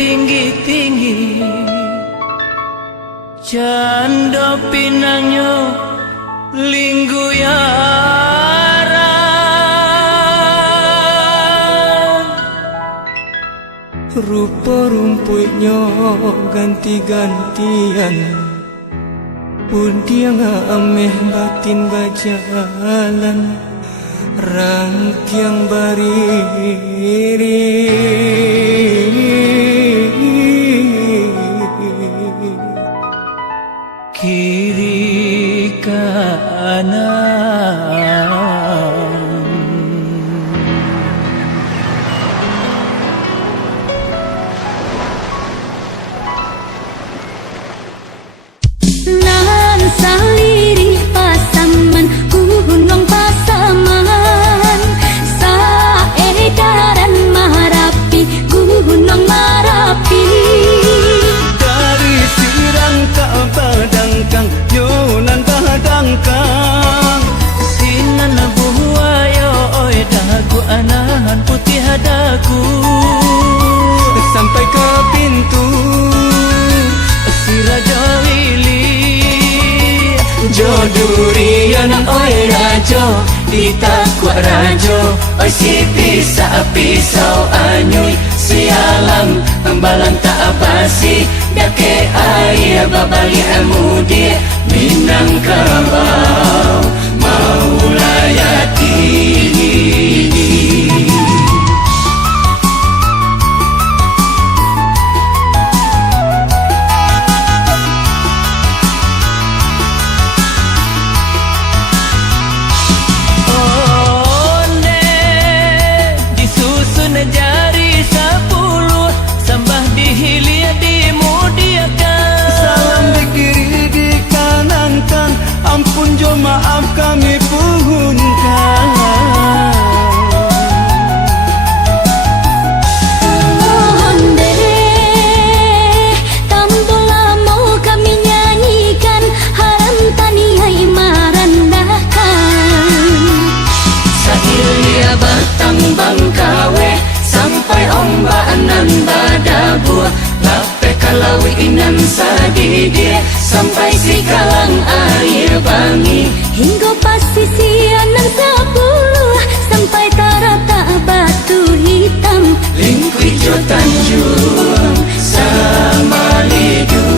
tinggi-tinggi, canda pinangnya lingguyaran, rupa rumputnya ganti-gantian, pun dia ngameh batin bajalan, rangtiang bariri kiri kanan. Nan saliri pasaman gunung pasaman, saedaran Marapi gunung Marapi. Dari Sirang ke Badangkang, Yunan Badangkang, sinan buaya oi dagu anahan putih dagu, sampai ke pintu si Raja Wili. Jodurian oi rajo ditakwa rajo, oi si pisau anyui sialang embalang tak basi, dake air babali amudi minang-minangkabau mau layati. Jari 10 sambah dihilia dimudiakan, salam di kiri di kanan kan, ampun jo maaf kami puhunkan. Mohon deh tambola mau kami nyanyikan, haram tanihai marandahkan. Sahilia batang bangkawe sampai ombak nan badabu, lape kalawi inan sadidi sampai si kalang air bangi, Hingga pasisian 10 sampai tarata batu hitam, lingkui jo Tanjung sama lidu.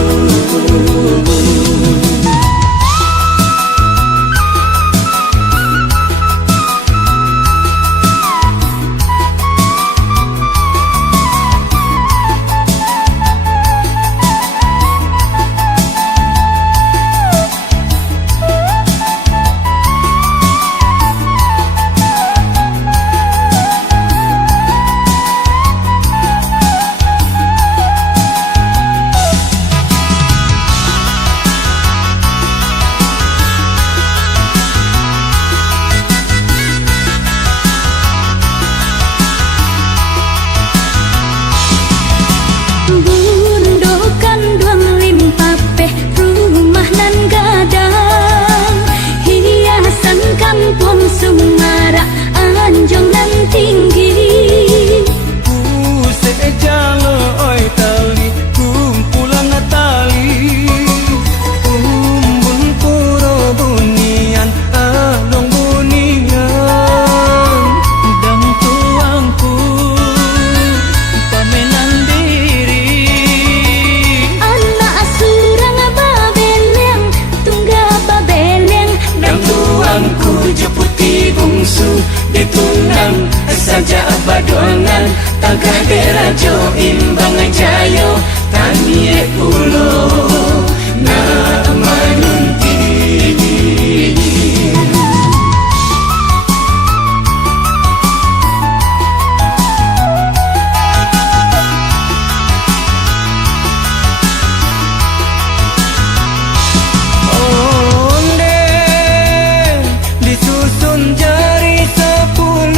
bundokan duang limpape rumah nan gadang, hiasan kampung Sumara anjong nan tinggi. Sejalo oi tali kumpulan tali, umbun puro bunian along bunian, dang tuangku pamenang diri, anak surang babeleng tungga babeleng, dang tuangku jeputi bungsu ditunang saja badongan, tagah derajo imbang jayo tanie ulo na manunti. Onde disusun jari 10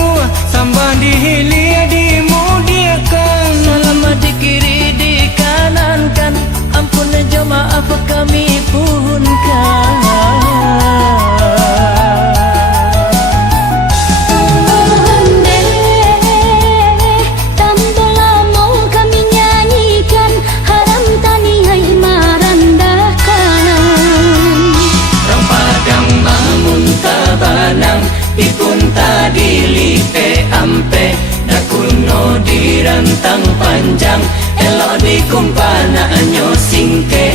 sambah dihilir dimudiakan, selamat di kiri di kanan kan, ampun jo maaf kami punkan. gantang panjang, elok dikumpana anyo singke.